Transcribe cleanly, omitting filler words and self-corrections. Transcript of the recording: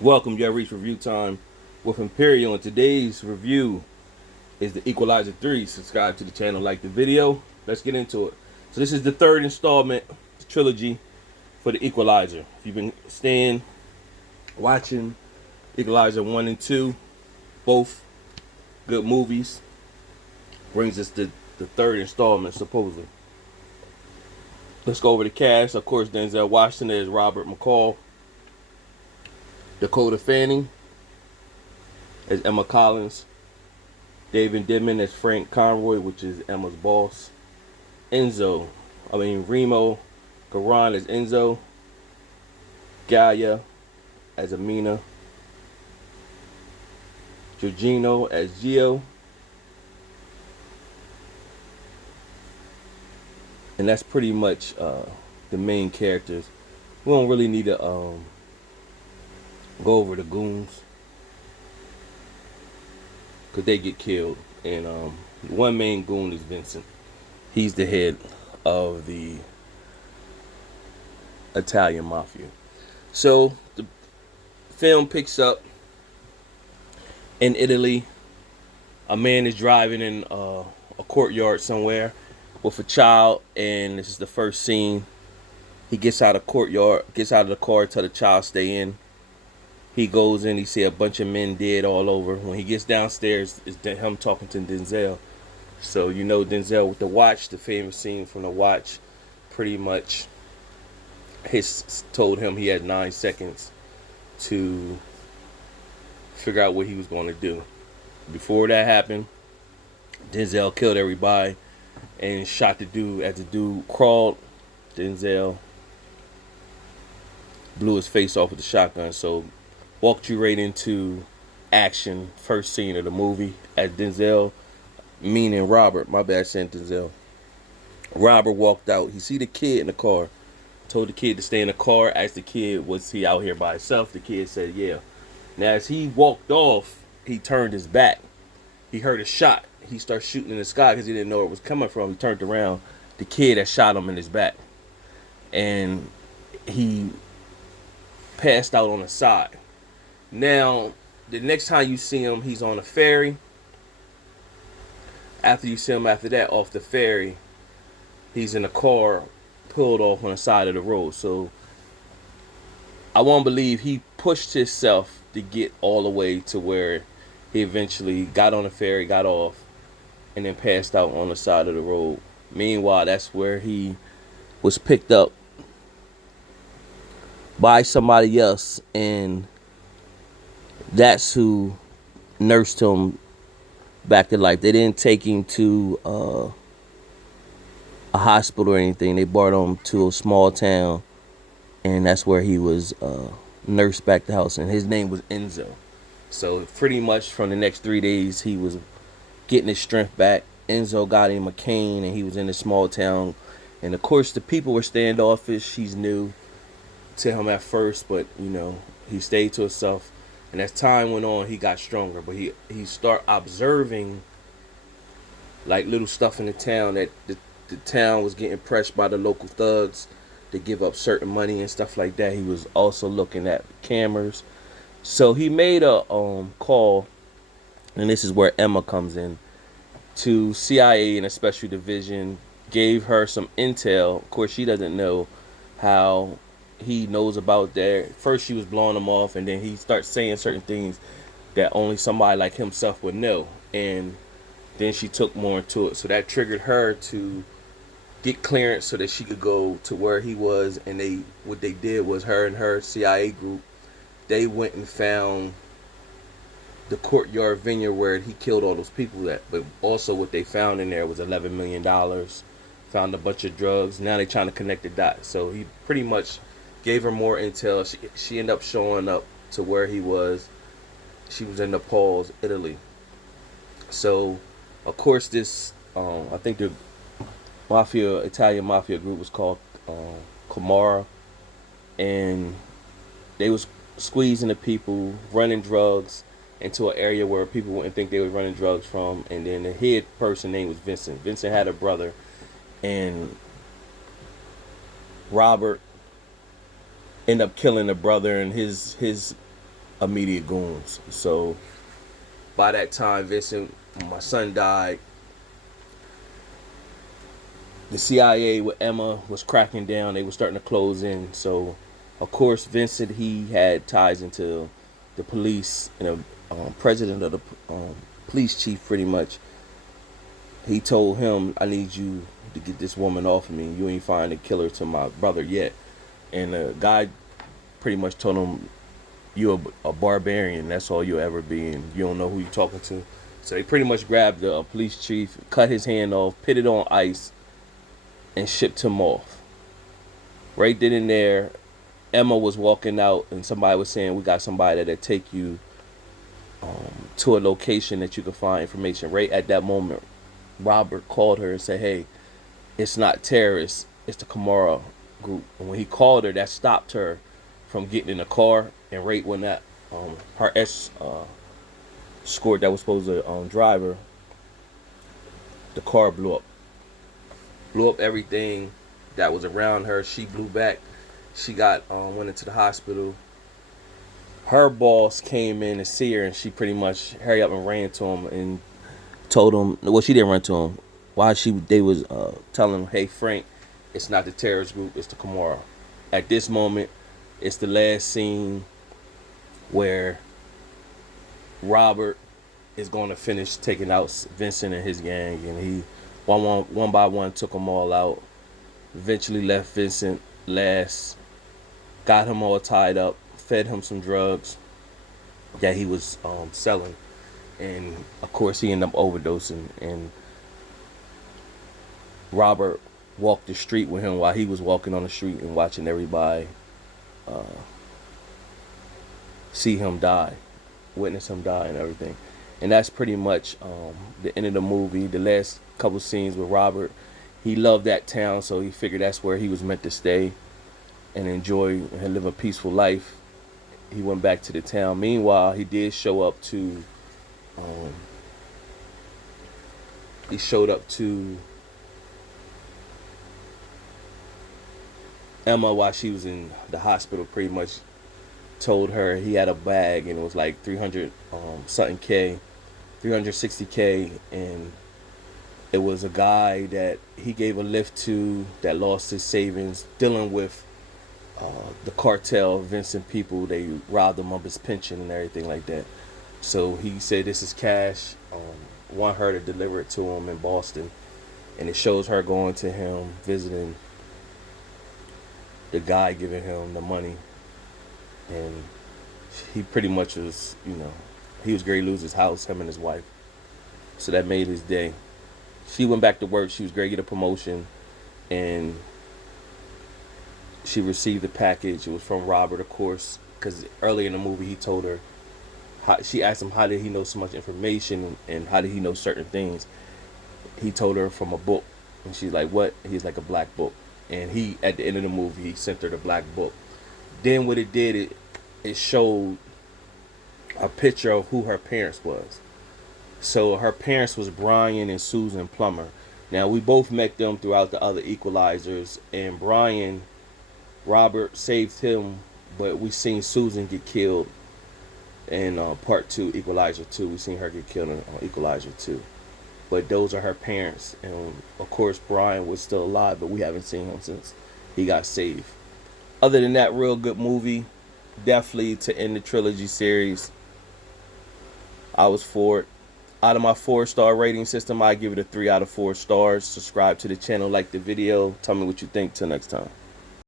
Welcome, you have reached review time with Imperial, and today's review is the Equalizer 3. Subscribe to the channel, like the video. Let's get into it. So this is the third installment trilogy for the Equalizer. If you've been watching Equalizer 1 and 2, both good movies, brings us to the third installment, supposedly. Let's go over the cast. Of course, Denzel Washington is Robert McCall. Dakota Fanning as Emma Collins. David Denman as Frank Conroy, which is Emma's boss. Remo Garan as Enzo. Gaia as Amina. Giorgino as Gio. And that's pretty much the main characters. We don't really need to go over the goons because they get killed. And one main goon is Vincent. He's the head of the Italian mafia. So the film picks up in Italy. A man is driving in a courtyard somewhere with a child, and this is the first scene. He gets out of the car, tell the child stay in. He goes in, he see a bunch of men dead all over. When he gets downstairs, it's him talking to Denzel. So you know Denzel with the watch, the famous scene from the watch, pretty much told him he had 9 seconds to figure out what he was going to do. Before that happened, Denzel killed everybody and shot the dude. As the dude crawled, Denzel blew his face off with the shotgun. So walked you right into action, first scene of the movie, as Denzel, meaning Robert, my bad saying Denzel. Robert walked out. He see the kid in the car, told the kid to stay in the car, asked the kid, was he out here by himself? The kid said, yeah. Now, as he walked off, he turned his back. He heard a shot. He started shooting in the sky because he didn't know where it was coming from. He turned around. The kid had shot him in his back. And he passed out on the side. Now, the next time you see him, he's on a ferry. After you see him after that off the ferry, he's in a car pulled off on the side of the road. So I won't believe he pushed himself to get all the way to where he eventually got on the ferry, got off, and then passed out on the side of the road. Meanwhile, that's where he was picked up by somebody else, and that's who nursed him back to life. They didn't take him to a hospital or anything. They brought him to a small town, and that's where he was nursed back to house. And his name was Enzo. So pretty much from the next 3 days, he was getting his strength back. Enzo got him a cane, and he was in a small town. And of course, the people were standoffish. He's new to him at first, but you know, he stayed to himself. And as time went on, he got stronger. But he started observing like little stuff in the town, that the town was getting pressed by the local thugs to give up certain money and stuff like that. He was also looking at cameras. So he made a call, and this is where Emma comes in, to CIA and a special division, gave her some intel. Of course, she doesn't know how he knows about that. First, she was blowing him off, and then he starts saying certain things that only somebody like himself would know. And then she took more into it. So that triggered her to get clearance so that she could go to where he was. And what they did was, her and her CIA group, they went and found the courtyard vineyard where he killed all those people at. But also what they found in there was $11 million. Found a bunch of drugs. Now they're trying to connect the dots. So he pretty much gave her more intel. She ended up showing up to where he was. She was in Naples, Italy. So, of course, this, I think the Italian mafia group was called Camorra. And they was squeezing the people, running drugs into an area where people wouldn't think they were running drugs from. And then the head person name was Vincent. Vincent had a brother, and Robert ended up killing the brother, and his immediate goons. So by that time, Vincent, my son died. The CIA with Emma was cracking down. They were starting to close in. So, of course, Vincent, he had ties into the police and the president of the police chief, pretty much. He told him, I need you to get this woman off of me. You ain't find the killer to my brother yet. And the guy pretty much told him, you're a barbarian. That's all you'll ever be, and you don't know who you're talking to. So they pretty much grabbed the police chief, cut his hand off, put it on ice, and shipped him off. Right then and there, Emma was walking out, and somebody was saying, we got somebody that'll take you to a location that you can find information. Right at that moment, Robert called her and said, hey, it's not terrorists, it's the Kamara group. And when he called her, that stopped her from getting in the car. And right when that her escort that was supposed to drive her, the car blew up everything that was around her. She blew back. She got went into the hospital. Her boss came in to see her, and she pretty much hurried up and ran to him and told him. Well, she didn't run to him. They was telling him, hey Frank, it's not the terrorist group, it's the Kamara. At this moment, it's the last scene where Robert is going to finish taking out Vincent and his gang, and he one by one took them all out. Eventually left Vincent last, got him all tied up, fed him some drugs that he was selling, and of course he ended up overdosing. And Robert walked the street with him while he was walking on the street and watching everybody see him die, witness him die and everything. And that's pretty much the end of the movie. The last couple scenes with Robert, he loved that town, so he figured that's where he was meant to stay and enjoy and live a peaceful life. He went back to the town. Meanwhile, he did show up to Emma while she was in the hospital. Pretty much told her he had a bag and it was like 300 something K, 360K, and it was a guy that he gave a lift to that lost his savings dealing with the cartel, Vincent people. They robbed him of his pension and everything like that. So he said this is cash. Want her to deliver it to him in Boston, and it shows her going to him, visiting the guy, giving him the money, and he pretty much was, he was going to lose his house, him and his wife. So that made his day. She went back to work. She was going to get a promotion, and she received the package. It was from Robert, of course, because early in the movie he told her, she asked him how did he know so much information and how did he know certain things. He told her from a book, and she's like, what? He's like, a black book. And he, at the end of the movie, he sent her the black book. Then what it did, it showed a picture of who her parents was. So her parents was Brian and Susan Plummer. Now we both met them throughout the other Equalizers, and Brian, Robert saved him, but we seen Susan get killed in part 2, Equalizer 2. We seen her get killed in Equalizer 2. But those are her parents, and of course Brian was still alive, but we haven't seen him since he got saved. Other than that, real good movie. Definitely to end the trilogy series, I was for it. Out of my 4-star rating system, I give it a 3 out of 4 stars. Subscribe to the channel, like the video. Tell me what you think. Till next time.